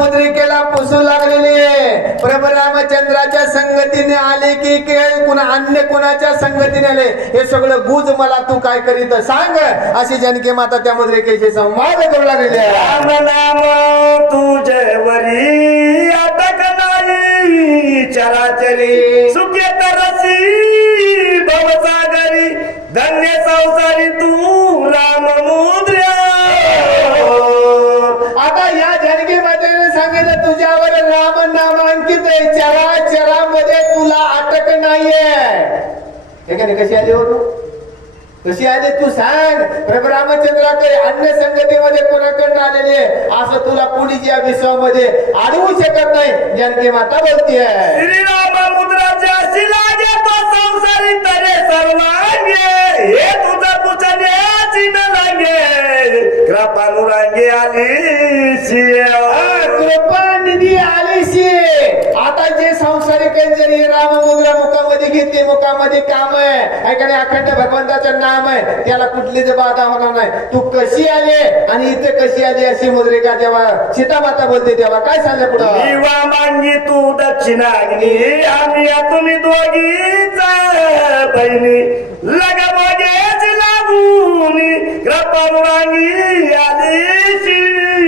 मुद्रिकेला पुसू लागलेली आहे. प्रभू रामचंद्राच्या संगतीने आले की कुणा अन्य कुणाच्या संगतीने आले हे सगळं गुज मला तू काय करीत सांग अशी जानकी माता त्या मुद्रिकेशी संवाद करू लागलेली आहे. राम नाम तुझ्यावरी अटक नाही चराचरी सुखे तरसी भवसागरी धन्य संसारी तू राम मुद्र्या. आता या जानकी मातेने सांगितलं तुझ्यावर राम नाम अंकित आहे. चराचरामध्ये तुला अटक नाहीये. कशी आली हो तू कशी आली तू सांग. प्रभू रामचंद्राकडे अन्य संगतीमध्ये कोणाकडनं आलेली आहे असं तुला कुणीच या विश्वामध्ये अडवू शकत नाही. जानकी माता बोलतीये श्रीराम मुद्राच्या शिलागे तो संसारी तरे सर्वांगे हे तुझा पुचण्याची न लागे कृपानुरांगे आली कृपा निधी आलीशी. आता जे संसारिक जरी राम मुद्रा मुखामध्ये घेतली मुखामध्ये काम आहे ऐकणे अखंड भगवंताचं नाम आहे त्याला कुठलीच बाधा होणार नाही. तू कशी आली आणि इथे कशी आली अशी मुद्रिका जेव्हा सीता माता बोलते तेव्हा काय सांगलं पुढं दिवा मांगी तू दक्षिणाग्नी आम्ही तुम्ही दोघीच बहिणी लगा बघेची लागून कृपानुरांगी आलीशी.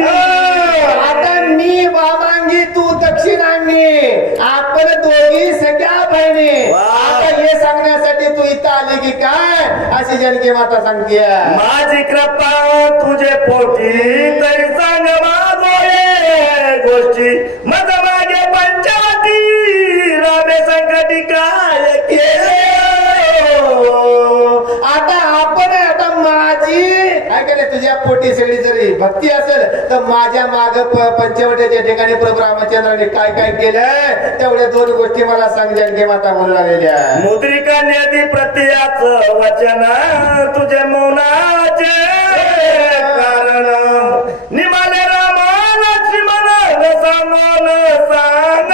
आता मी वामांगी तू दक्षिणांगी आपण दोघी सगळ्या बहिणी. आता हे सांगण्यासाठी तू इथं आली की काय अशी जानकी माता सांगते माझी कृपा तुझे पोटी तरी सांग माझोये गोष्टी मज मागे पंचवटी रामे संकटी काय केले. आता आपण आता माझी ऐकले तुझ्या पोटी सगळी जरी भक्ती असेल तर माझ्या माग पंचवटीच्या ठिकाणी प्रभू रामचंद्राने काय काय केलं तेवढ्या दोन गोष्टी मला सांग. जानकी माता बोलू लागलेल्या मुद्रिका नदी प्रत्याच वचन तुझे मौनाचे कारण निमाले राम लक्ष्मण सांगून सांग.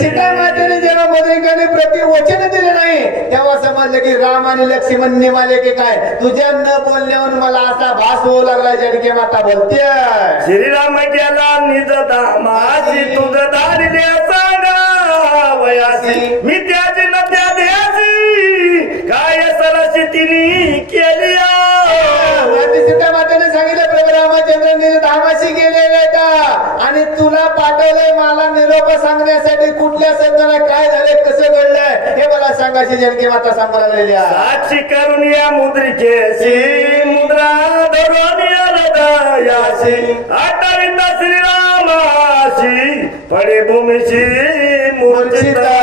सीता मातेने जेव्हा मुद्रिकाने प्रति वचन दिले नाही तेव्हा समजलं की राम आणि लक्ष्मण निघाले की काय तुझ्या न बोलण्यावर मला असा भास होऊ लागला. जानकी माता बोलते श्रीराम गेला निज धामाची तुझ दारिले सांगा वयासी मी त्याची न त्या द्यासी काय सरशी तिने केली. सीता मातेने सांगितलं प्रभू रामचंद्रांनी धामाशी गेलेले आणि तुला पाठवलंय मला निरोप सांगण्यासाठी कुठल्या संताला काय झाले कसं घडलंय हे मला सांगायची जानकी माता सांगू लागलेली साक्षी करून या मुद्रिकेशी मुद्रा धरून हृदयाशी आठवित श्रीरामाशी पडे भूमीशी मूर्छिता.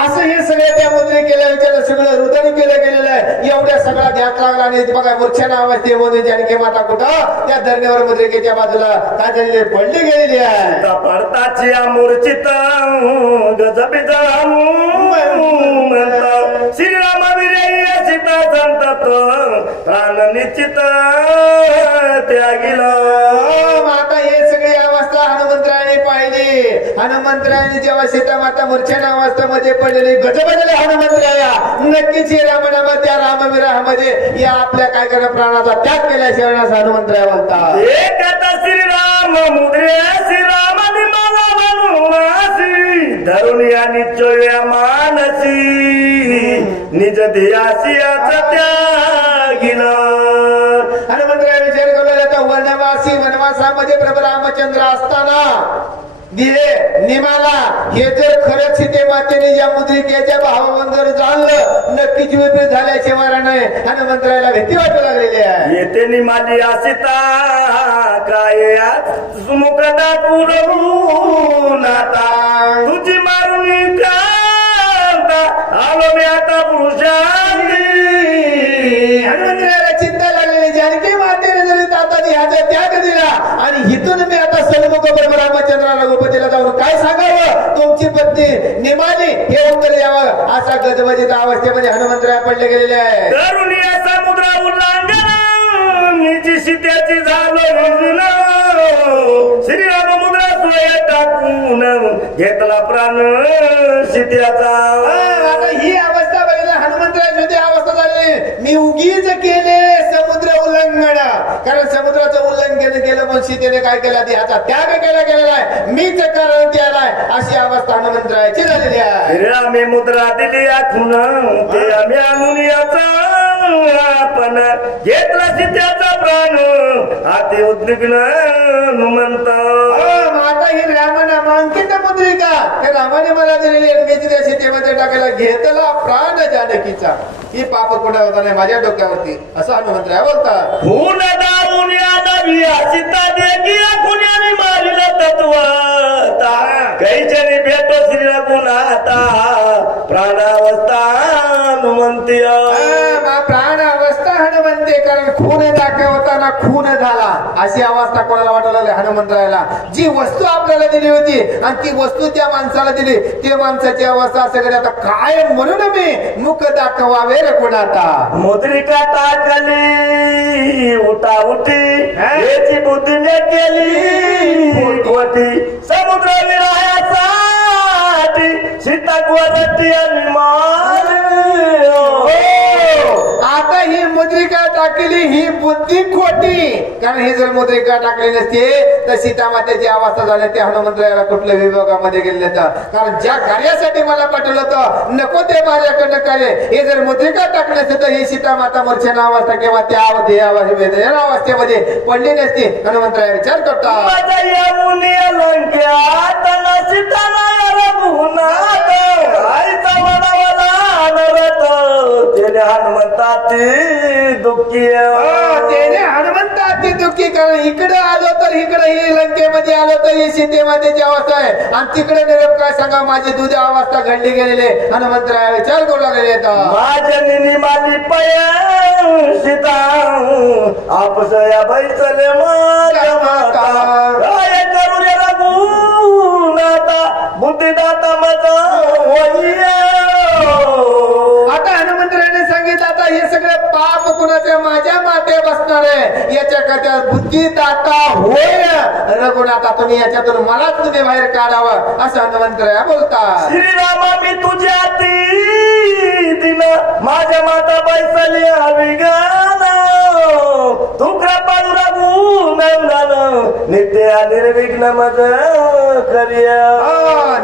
असं हे सगळे त्या मुद्रिकेला विचारलं सगळं हृदय केलं गेलेलं आहे. एवढ्या सगळा ध्यात लागला आणि बघा मूर्छना अवस्थेमध्ये जानकी माता कुठं त्या धरणीवर मुद्रिकेच्या बाजूला काय झालेले पडली गेलेली आहे. पडताची मूर्छित गजबिज म्हणतात श्रीराम विजय सीता संतत प्राण निश्चित त्यागिला. आता हे सगळी अवस्था हनुमंतरायाने पाहिली. हनुमंतरायाने जेव्हा सीता माता मूर्छना अवस्थेमध्ये पडलेली गजबजले हनुमंतराया नक्कीच हे रामनाम त्या रामविराहामध्ये या आपल्या काय करा प्राणाचा त्याग केल्याशिवाय हनुमंतराया बोलतात एक श्रीराम मुद्रे श्रीराम मला बनवासी धरून या निश्चय मानसी निज ध्येयासी त्यागिला. हनुमंतराया विचार करू वनवासी वनवासामध्ये प्रभू रामचंद्र असताना दिले निमाला हे जर खरंच सीते मातेने या मुद्रिकेच्या भावाबंदर जाणलं नक्कीच विपरीत झाल्याशिवाय नाही हनुमंतरायाला भीती वाटू लागलेली आहे. येते निमाली आसिता काय सुमुख दाखवून आता तुझी मारून कांता आलो मी आता पुरुषांनी. हनुमंतरायाला चिंता लागलेली जानकी मातेने जरी ताताची ह्याचा त्याग दिला आणि हिथून मी आता सन्मुख प्रभू रामचंद्र रघुपतीला जाऊन काय सांगावं तुमची पत्नी निमाली हे उत्तर द्यावं असा गजबजीत अवस्थेमध्ये हनुमंतराया पडले गेलेले आहे. करुणिया समुद्र उल्लंघन निजी सीतेची झालो श्रीराम मुद्रा सोया टाकून घेतला प्राण सीतेचा. आता ही अवस्था बघितली हनुमंतरायाची अवस्था झाली मी उगीच केले समुद्र उल्लंघन कारण समुद्राचं उल्लंघन केलं म्हणून सीतेने काय केला देहाचा त्याग केला गेलेला आहे मीच कारण त्याला आहे अशी अवस्था हनुमंतरायाची झालेली आहे श्रीरामे मुद्रा दिली आखून ते आम्ही आणून याचा आपण घेतला सीतेचा प्राण हाती उद्विग्न हनुमंत माता ही रामनामांकित मुद्रिका हे रामाने मला दिलेली अंगेची त्या सीतेमध्ये टाकायला घेतला प्राण जानकीचा ही पाप कुठे होता नाही माझ्या डोक्यावरती असं हनुमंतराय बोलतात खून दावून यादवी सीता देखी कुण्याने मारिलं तत्व कैचनी भेटो श्री रघुनाथा प्राणावस्था हनुमंती प्राण अवस्था हनुमंते कारण खून दाखवताना खून झाला अशी अवस्था कोणाला वाटायला लागली हनुमंतरायाला जी वस्तू आपल्याला दिली होती आणि ती वस्तू त्या माणसाला दिली ते माणसाची अवस्था सगळी आता काय म्हणून मी मुख दाखवावे रे कोणाता मुद्रिका टाकली उठा उठी याची बुद्धीने केली कोटी समुद्र विरायासाठी सीता वरती अन्मान आता ही मुद्रिका टाकली ही बुद्धी खोटी कारण ही जर मुद्रिका टाकली नसती तर सीता मातेची अवस्था झाली त्या हनुमंतरायाला कुठल्या विभागामध्ये गेले कारण ज्या कार्यासाठी मला पाठवलं होतं नको ते माझ्याकडनं कार्य हे जर मुद्रिका टाकले असते तर ही सीता माता मूर्छना अवस्था किंवा त्या अवस्थेमध्ये पडली नसती हनुमंतराया विचार करतात दुःखी त्याने हनुमंताची दुःखी कारण इकडे आलो तर इकडे ही लंकेमध्ये आलो तर ही सीतेमातेची अवस्था आहे आणि तिकडे निरप काय सांगा माझी दुधी अवस्था घडली गेलेली हनुमंतराया विचार करू लागलेले माझ्या निनी माझी पय सीता आपस या बैसले माता काय करू रे रघुनाथा बुद्धिदाता माझा आता हनुमंतरायाने सांगितलं आता हे सगळं पाप कुणाच्या माझ्या माते बसणार आहे याच्या करता बुद्धिदाता होय रघुनाथा तुम्ही याच्यातून मलाच तुम्ही बाहेर काढावं असं हनुमंतराया बोलतात श्रीरामा मी तुझ्या दिन माझ्या माता बैसली हवी गाना तू कृपाळू रघुनंदन नित्य निर्विघ्न मज करिय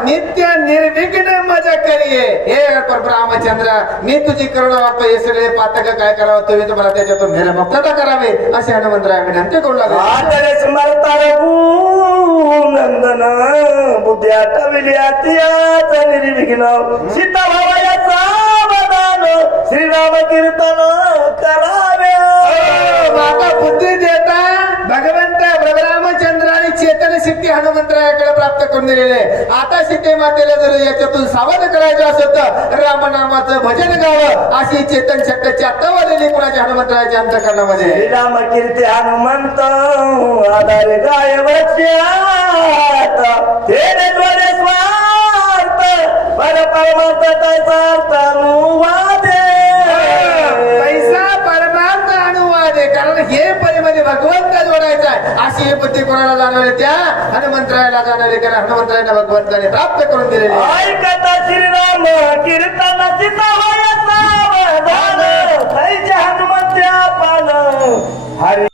नित्य निर्विघ्न मजा करिये हे रामचंद्र मी तुझी करुणा वाटतो हे सगळे पातक काय करावं तुम्ही तुम्हाला त्याच्यातून मुक्तता करावे असे हनुमंतराया विनंती करू लागले स्मरता नंदन बुद्धी आठविली अतियाच निर्विघ्न सीता भावयाचा वदान श्रीराम कीर्तन करावे माता बुद्धी देता भगवंत रामचंद्राने चेतन शक्ती हनुमंतरायाकडे प्राप्त करून दिलेले आता सीते मातेला जर याच्यातून सावध करायचं असत तर रामनामाचं भजन गावं अशी चेतन शक्तीची आता वाढलेली कुणाच्या हनुमंतरायाच्या अंतःकरणामध्ये श्रीराम कीर्ती हनुमंत आधार गाय वच्यात तेने द्वारे स्वार्थ पर परमार्थ त्याचा अर्थ अनुवादे पैसा परमार्थ अनुवाद आहे कारण हे परीमध्ये भगवंत जोडायचा आहे अशी ही बुद्धी कोणाला जाणवली त्या हनुमंतरायाला जाणवली कारण हनुमंतरायाला भगवंताने प्राप्त करून दिलेली ऐकता श्रीराम कीर्तन सीता वयाचा वदान हनुमंत्या पान हरी